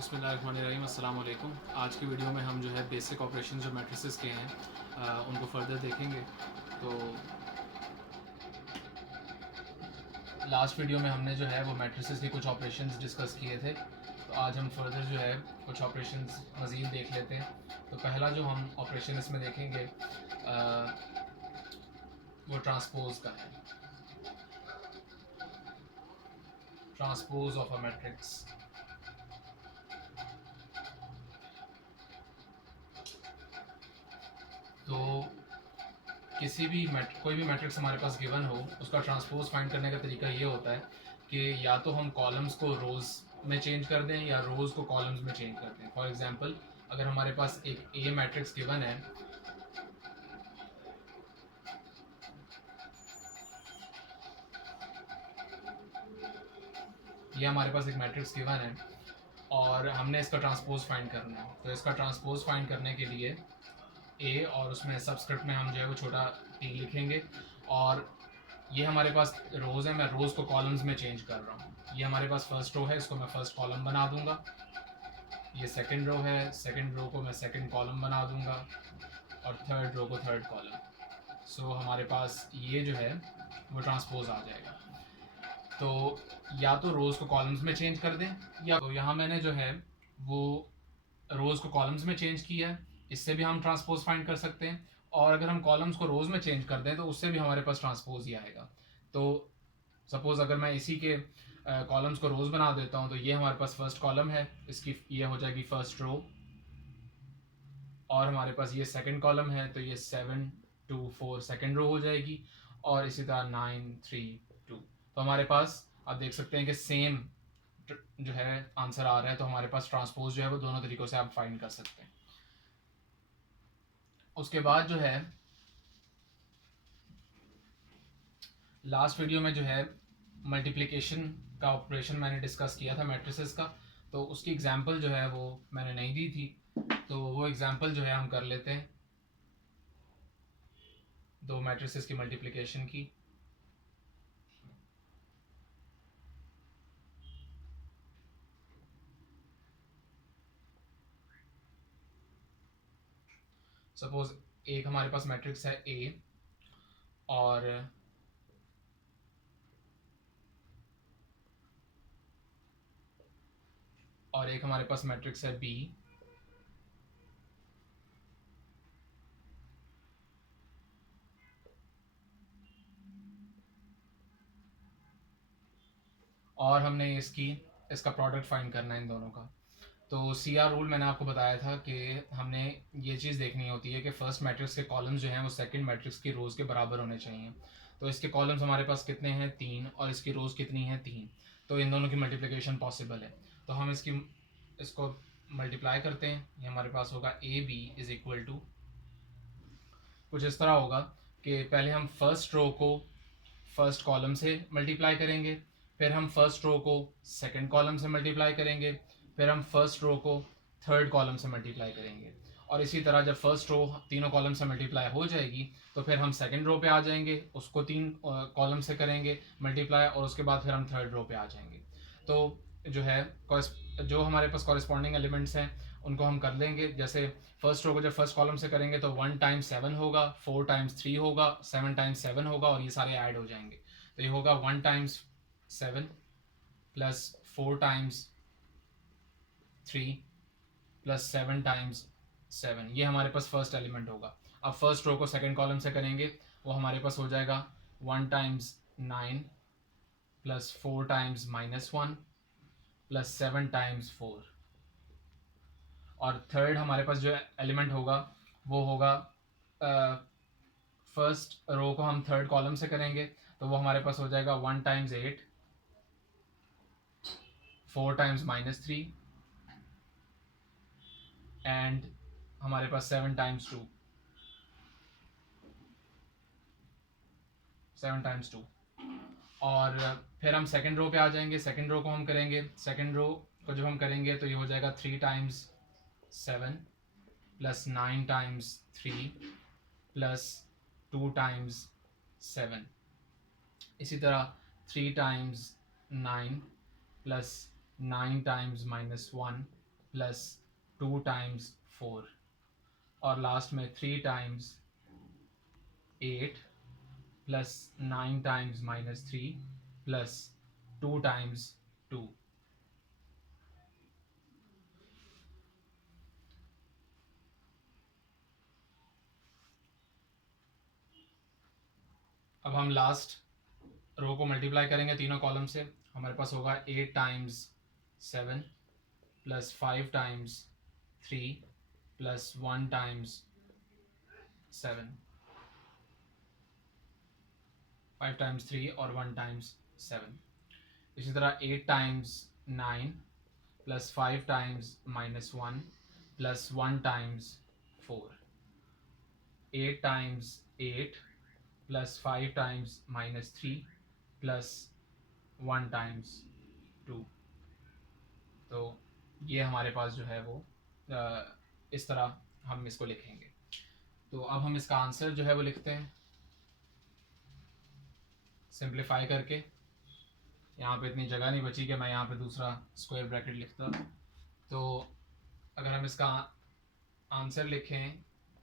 बिस्मिल्लाहिर्रहमानिर्रहीम अस्सलाम वालेकुम। आज की वीडियो में हम जो है बेसिक ऑपरेशन जो मैट्रिसेस के हैं उनको फर्दर देखेंगे। तो लास्ट वीडियो में हमने जो है वो मैट्रिसेस के कुछ ऑपरेशंस डिस्कस किए थे। तो आज हम फर्दर जो है कुछ ऑपरेशंस मज़ीद देख लेते हैं। तो पहला जो हम ऑपरेशन इसमें देखेंगे वो ट्रांसपोज का है, ट्रांसपोज ऑफ अ मैट्रिक्स। तो कोई भी मैट्रिक्स हमारे पास गिवन हो, उसका ट्रांसपोज फाइंड करने का तरीका ये होता है कि या तो हम कॉलम्स को रोज़ में चेंज कर दें या रोज़ को कॉलम्स में चेंज कर दें। फॉर एग्जांपल, अगर हमारे पास एक ए मैट्रिक्स गिवन है, ये हमारे पास एक मैट्रिक्स गिवन है और हमने इसका ट्रांसपोज फाइंड करना है। तो इसका ट्रांसपोज फाइंड करने के लिए ए और उसमें सबस्क्रिप्ट में हम जो है वो छोटा टी लिखेंगे। और ये हमारे पास रोज़ है, मैं रोज़ को कॉलम्स में चेंज कर रहा हूँ। ये हमारे पास फर्स्ट रो है, इसको मैं फर्स्ट कॉलम बना दूंगा। ये सेकंड रो है, सेकंड रो को मैं सेकंड कॉलम बना दूंगा और थर्ड रो को थर्ड कॉलम। सो हमारे पास ये जो है वो ट्रांसपोज आ जाएगा। तो या तो रोज़ को कॉलम्स में चेंज कर दें, या तो यहाँ मैंने जो है वो रोज़ को कॉलम्स में चेंज किया है, इससे भी हम ट्रांसपोज फाइंड कर सकते हैं। और अगर हम कॉलम्स को रोज़ में चेंज कर दें तो उससे भी हमारे पास ट्रांसपोज ही आएगा। तो सपोज़ अगर मैं इसी के कॉलम्स को रोज़ बना देता हूँ, तो ये हमारे पास फर्स्ट कॉलम है, इसकी ये हो जाएगी फर्स्ट रो। और हमारे पास ये सेकंड कॉलम है, तो ये 7 2 4 सेकंड रो हो जाएगी। और इसी तरह 9 3 2। तो हमारे पास आप देख सकते हैं कि सेम जो है आंसर आ रहा है। तो हमारे पास ट्रांसपोज जो है वो दोनों तरीक़ों से आप फाइंड कर सकते हैं। उसके बाद जो है लास्ट वीडियो में जो है मल्टीप्लिकेशन का ऑपरेशन मैंने डिस्कस किया था मैट्रिसेस का। तो उसकी एग्जांपल जो है वो मैंने नहीं दी थी, तो वो एग्जांपल जो है हम कर लेते हैं दो मैट्रिसेस की मल्टीप्लिकेशन की। सपोज एक हमारे पास मैट्रिक्स है ए और एक हमारे पास मैट्रिक्स है बी। और हमने इसका प्रोडक्ट फाइंड करना है इन दोनों का। तो सी आर रूल मैंने आपको बताया था कि हमने ये चीज़ देखनी होती है कि फर्स्ट मैट्रिक्स के कॉलम्स जो हैं वो सेकंड मैट्रिक्स की रोज़ के बराबर होने चाहिए। तो इसके कॉलम्स हमारे पास कितने हैं, 3, और इसकी रोज़ कितनी है, 3। तो इन दोनों की मल्टीप्लिकेशन पॉसिबल है। तो हम इसको मल्टीप्लाई करते हैं। ये हमारे पास होगा A B is equal to कुछ इस तरह होगा कि पहले हम फर्स्ट रो को फर्स्ट कॉलम से मल्टीप्लाई करेंगे, फिर हम फर्स्ट रो को सेकंड कॉलम से मल्टीप्लाई करेंगे, फिर हम फर्स्ट रो को थर्ड कॉलम से मल्टीप्लाई करेंगे। और इसी तरह जब फर्स्ट रो तीनों कॉलम से मल्टीप्लाई हो जाएगी तो फिर हम सेकंड रो पे आ जाएंगे, उसको 3 कॉलम से करेंगे मल्टीप्लाई, और उसके बाद फिर हम थर्ड रो पे आ जाएंगे। तो जो है जो हमारे पास कॉरेस्पॉन्डिंग एलिमेंट्स हैं उनको हम कर लेंगे। जैसे फर्स्ट रो को जब फर्स्ट कॉलम से करेंगे तो 1 टाइम्स 7 होगा, 4 टाइम्स 3 होगा, 7 टाइम्स 7 होगा, और ये सारे ऐड हो जाएंगे। तो ये होगा 1 times 7 plus 4 times 3 plus 7 times 7। ये हमारे पास फर्स्ट एलिमेंट होगा। अब फर्स्ट रो को सेकंड कॉलम से करेंगे, वो हमारे पास हो जाएगा 1 times 9 plus 4 times -1 plus 7 times 4। और थर्ड हमारे पास जो एलिमेंट होगा वो होगा फर्स्ट रो को हम थर्ड कॉलम से करेंगे, तो वो हमारे पास हो जाएगा 1 टाइम्स 8 4 टाइम्स -3 एंड हमारे पास 7 टाइम्स 2 7 टाइम्स 2। और फिर हम सेकंड रो पे आ जाएंगे। सेकंड रो को हम करेंगे, सेकंड रो को जब हम करेंगे तो ये हो जाएगा 3 times 7 plus 9 times 3 plus 2 times 7। इसी तरह 3 times 9 plus 9 times -1 plus 2 times 4, और लास्ट में 3 times 8 plus 9 times -3 plus 2 times 2। अब हम लास्ट रो को मल्टीप्लाई करेंगे तीनों कॉलम से। हमारे पास होगा 8 times 7 plus 5 times 3 plus 1 times 7, 5 times 3 और 1 टाइम्स 7। इसी तरह 8 times 9 plus 5 times -1 plus 1 times 4, 8 times 8 plus 5 times -3 plus 1 times 2। तो ये हमारे पास जो है वो इस तरह हम इसको लिखेंगे। तो अब हम इसका आंसर जो है वो लिखते हैं सिंप्लीफाई करके। यहाँ पे इतनी जगह नहीं बची कि मैं यहाँ पे दूसरा स्क्वायर ब्रैकेट लिखता। तो अगर हम इसका आंसर लिखें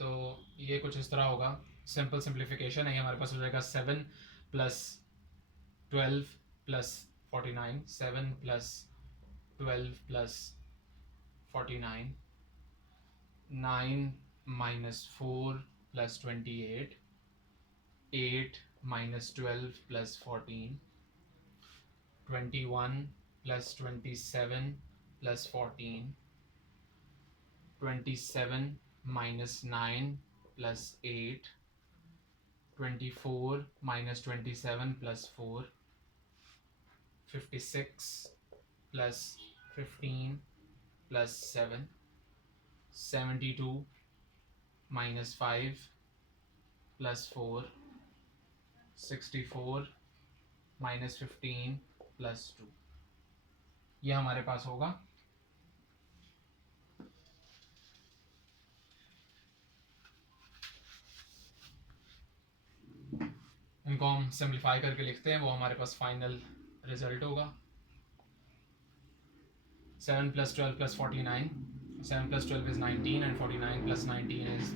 तो ये कुछ इस तरह होगा। सिंपल सिंप्लीफिकेशन है, हमारे पास हो जाएगा 7 plus 12 plus 49, 7 plus 12 plus 49, 9 minus 4 plus 28, 8 minus 12 plus 14, 21 plus 27 plus 14, 27 minus 9 plus 8, 24 minus 27 plus 4, 56 plus 15 plus 7, 72 minus 5 plus 4, 64 minus 15 plus 2। ये हमारे पास होगा। इनको हम सिंप्लीफाई करके लिखते हैं, वो हमारे पास फाइनल रिजल्ट होगा। 7 plus 12 plus 49, 7 plus 12 is 19 and 49 plus 19 is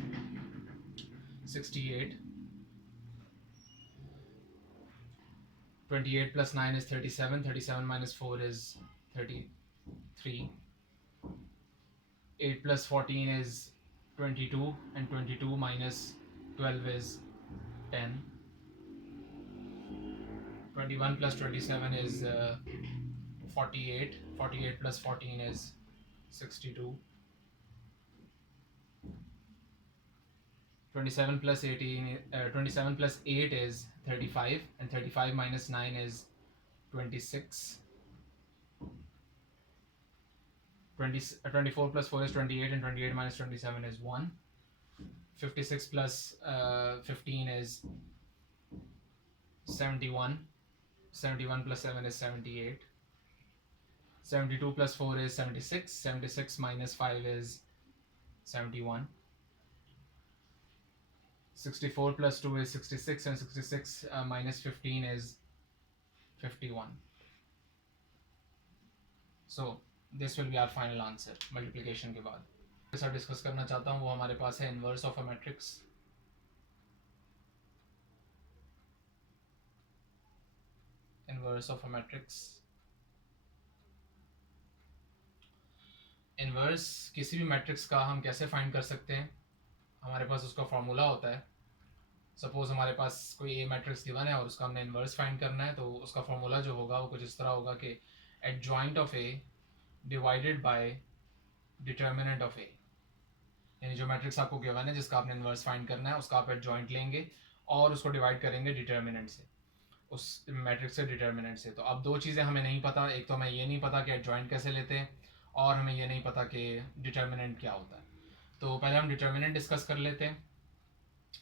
68, 28 plus 9 is 37, 37 minus 4 is 33, 8 plus 14 is 22 and 22 minus 12 is 10, 21 plus 27 is 48, 48 plus 14 is 62, 27 plus 18 27 plus 8 is 35 and 35 minus 9 is 26, 24 plus 4 is 28 and 28 minus 27 is 1, 56 plus 15 is 71, 71 plus 7 is 78, 72 plus 4 is 76, 76 minus 5 is 71, 64 plus 2 is 66 and 66 minus 15 is 51. So this will be our final answer multiplication के बाद। जैसा discuss करना चाहता हूँ वो हमारे पास है inverse of a matrix. Inverse of a matrix, inverse किसी भी मैट्रिक्स का हम कैसे फाइंड कर सकते हैं? हमारे पास उसका फॉर्मूला होता है। सपोज हमारे पास कोई ए मैट्रिक्स गिवन है और उसका हमने इनवर्स फाइंड करना है, तो उसका फॉर्मूला जो होगा वो कुछ इस तरह होगा कि adjoint of A divided by determinant of A. यानी जो मैट्रिक्स आपको गिवन है जिसका आपने इनवर्स फाइंड करना है उसका आप एडजॉइंट लेंगे और उसको डिवाइड करेंगे डिटर्मिनेंट से, उस मैट्रिक्स से डिटर्मिनेंट से। तो अब दो चीज़ें हमें नहीं पता, एक तो हमें ये नहीं पता कि एडजॉइंट कैसे लेते हैं और हमें ये नहीं पता कि डिटर्मिनेंट क्या होता है। तो पहले हम डिटर्मिनेंट डिस्कस कर लेते हैं,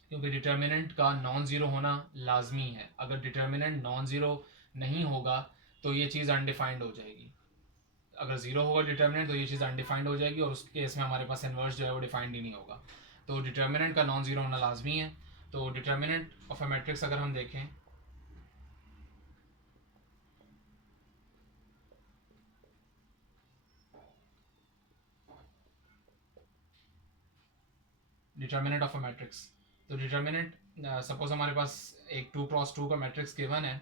क्योंकि डिटर्मिनेंट का नॉन ज़ीरो होना लाजमी है। अगर डिटर्मिनेंट नॉन ज़ीरो नहीं होगा तो ये चीज़ अनडिफाइंड हो जाएगी। अगर ज़ीरो होगा डिटर्मिनेंट तो ये चीज़ अनडिफाइंड हो जाएगी और उस केस में हमारे पास इनवर्स जो है वो डिफाइंड ही नहीं होगा। तो डिटर्मिनेंट का नॉन ज़ीरो होना लाजमी है। तो डिटर्मिनेंट ऑफ अ मैट्रिक्स अगर हम देखें डिटर्मिनेंट ऑफ अ मैट्रिक्स। तो डिटर्मिनेंट, सपोज हमारे पास एक 2x2 का मैट्रिक्स गिवन है।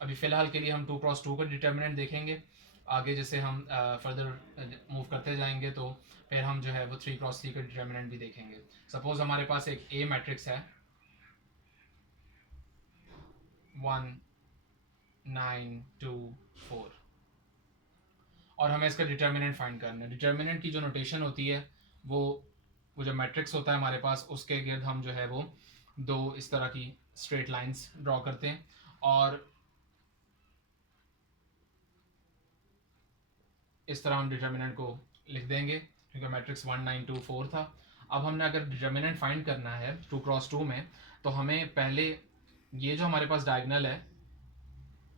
अभी फ़िलहाल के लिए हम 2x2 का डिटर्मिनेंट देखेंगे। आगे जैसे हम फर्दर मूव करते जाएंगे तो फिर हम जो है वो 3x3 का डिटर्मिनेंट भी देखेंगे। सपोज हमारे पास एक ए मैट्रिक्स है 1 9 2 4 और हमें इसका डिटर्मिनेंट फाइंड करना है। डिटर्मिनेंट की जो नोटेशन होती है वो जो मैट्रिक्स होता है हमारे पास उसके गिर्द हम जो है वो दो इस तरह की स्ट्रेट लाइंस ड्रॉ करते हैं और इस तरह हम डिटर्मिनेंट को लिख देंगे क्योंकि मैट्रिक्स 1 9 2 4 था। अब हमने अगर डिटर्मिनेंट फाइंड करना है 2x2 में तो हमें पहले ये जो हमारे पास डायगनल है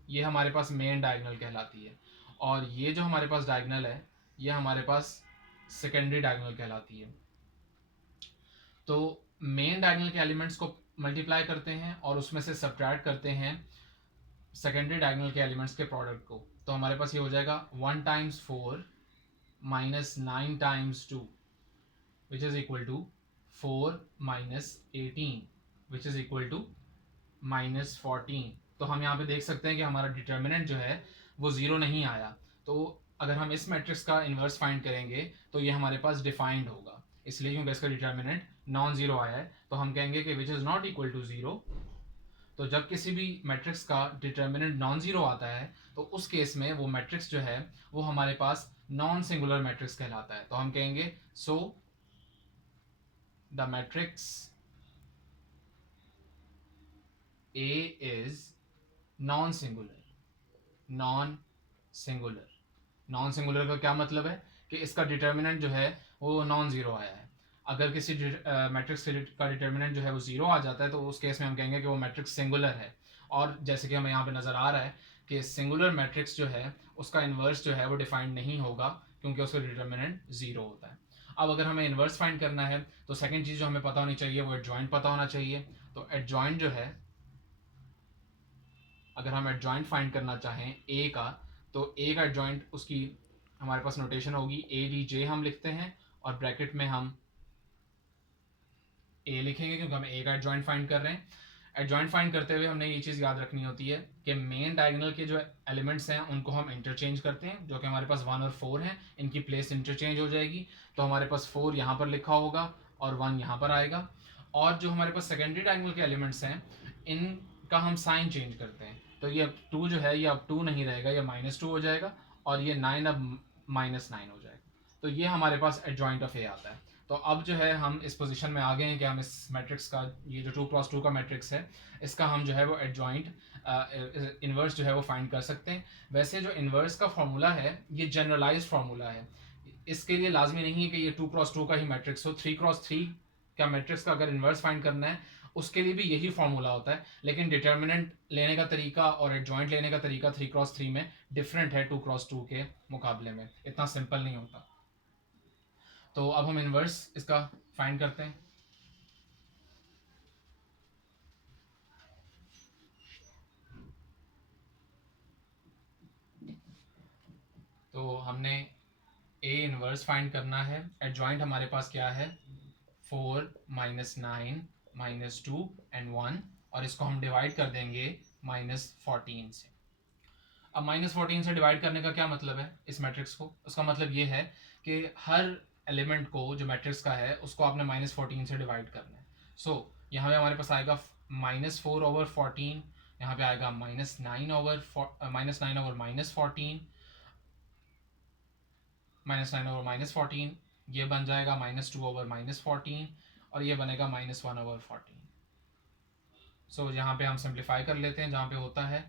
ये हमारे पास मेन डायगनल कहलाती है और ये जो हमारे पास डायगनल है ये हमारे पास सेकेंडरी डायगनल कहलाती है। तो मेन डायगनल के एलिमेंट्स को मल्टीप्लाई करते हैं और उसमें से सब्ट्रैक्ट करते हैं सेकेंडरी डायगनल के एलिमेंट्स के प्रोडक्ट को। तो हमारे पास ये हो जाएगा 1 times 4 minus 9 times 2 which is equal to 4 minus 18 which is equal to minus 14। तो हम यहाँ पे देख सकते हैं कि हमारा डिटर्मिनेंट जो है वो ज़ीरो नहीं आया। तो अगर हम इस मैट्रिक्स का इन्वर्स फाइंड करेंगे तो ये हमारे पास डिफाइंड होगा, इसलिए क्योंकि इसका डिटर्मिनेंट नॉन ज़ीरो आया है तो हम कहेंगे कि which is not equal to zero. तो जब किसी भी मैट्रिक्स का डिटर्मिनेंट नॉन ज़ीरो आता है तो उस केस में वो मैट्रिक्स जो है वो हमारे पास नॉन सिंगुलर मैट्रिक्स कहलाता है। तो हम कहेंगे so the matrix A is non singular. Non singular, non singular का क्या मतलब है कि इसका डिटर्मिनेंट जो है वो नॉन ज़ीरो आया है। अगर किसी मैट्रिक्स का डिटर्मिनेंट जो है वो ज़ीरो आ जाता है तो उस केस में हम कहेंगे कि वो मैट्रिक्स सिंगुलर है। और जैसे कि हमें यहाँ पे नज़र आ रहा है कि सिंगुलर मैट्रिक्स जो है उसका इन्वर्स जो है वो डिफाइंड नहीं होगा क्योंकि उसका डिटर्मिनेंट ज़ीरो होता है। अब अगर हमें इन्वर्स फाइंड करना है तो सेकेंड चीज़ जो हमें पता होनी चाहिए वो एडजॉइंट पता होना चाहिए। तो एडजॉइंट जो है, अगर हम एडजॉइंट फाइंड करना चाहें ए का तो ए का एडजॉइंट उसकी हमारे पास नोटेशन होगी ए डी जे हम लिखते हैं और ब्रैकेट में हम ए लिखेंगे क्योंकि हम ए का एडजॉइंट फाइंड कर रहे हैं। एडजॉइंट फाइंड करते हुए हमने ये चीज़ याद रखनी होती है कि मेन डायगोनल के जो एलिमेंट्स हैं उनको हम इंटरचेंज करते हैं, जो कि हमारे पास 1 और 4 हैं, इनकी प्लेस इंटरचेंज हो जाएगी। तो हमारे पास 4 यहाँ पर लिखा होगा और 1 यहाँ पर आएगा। और जो हमारे पास सेकेंडरी डायगोनल के एलिमेंट्स हैं इनका हम साइन चेंज करते हैं। तो ये अब 2 जो है ये अब 2 नहीं रहेगा, ये -2 हो जाएगा और ये 9 अब -9 हो जाएगा। तो ये हमारे पास एडजॉइंट ऑफ ए आता है। तो अब जो है हम इस पोजीशन में आ गए हैं कि हम इस मैट्रिक्स का ये जो 2x2 का मैट्रिक्स है इसका हम जो है वो एडजॉइंट इन्वर्स जो है वो फाइंड कर सकते हैं। वैसे जो इन्वर्स का फॉर्मूला है ये जनरलाइज फार्मूला है, इसके लिए लाजमी नहीं है कि ये 2x2 का ही मैट्रिक्स हो। 3x3 का मैट्रिक्स का अगर इन्वर्स फाइंड करना है उसके लिए भी यही फार्मूला होता है, लेकिन डिटर्मिनेंट लेने का तरीका और एडजॉइंट लेने का तरीका 3x3 में डिफरेंट है 2x2 के मुकाबले में, इतना सिंपल नहीं होता। तो अब हम इन्वर्स इसका फाइंड करते हैं। तो हमने ए इन्वर्स फाइंड करना है। एडजॉइंट हमारे पास क्या है 4 -9 -2 एंड 1 और इसको हम डिवाइड कर देंगे -14 से। अब -14 से डिवाइड करने का क्या मतलब है इस मैट्रिक्स को, उसका मतलब ये है कि हर एलिमेंट को जो मैट्रिक्स का है उसको आपने -14 से डिवाइड करना है। सो यहाँ पे हमारे पास आएगा -4/14, यहाँ पे आएगा -9/-14, -9/-14, ये बन जाएगा -2/-14 और ये बनेगा -1/14। सो यहाँ पे हम सिंप्लीफाई कर लेते हैं जहाँ पे होता है।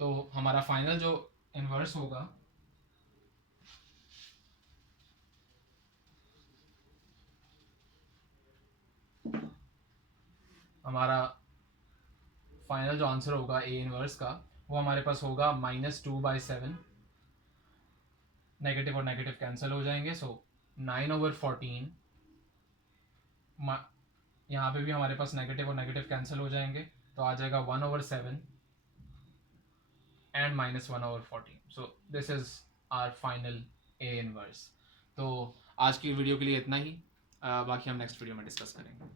तो हमारा फाइनल जो इन्वर्स होगा हमारा फाइनल जो आंसर होगा ए इनवर्स का वो हमारे पास होगा -2/7। नेगेटिव और नेगेटिव कैंसिल हो जाएंगे। सो 9/14, यहाँ पे भी हमारे पास नेगेटिव और नेगेटिव कैंसिल हो जाएंगे तो आ जाएगा 1/7 and -1/14। So this is our final A inverse. तो आज की वीडियो के लिए इतना ही, बाकी हम नेक्स्ट वीडियो में डिस्कस करेंगे।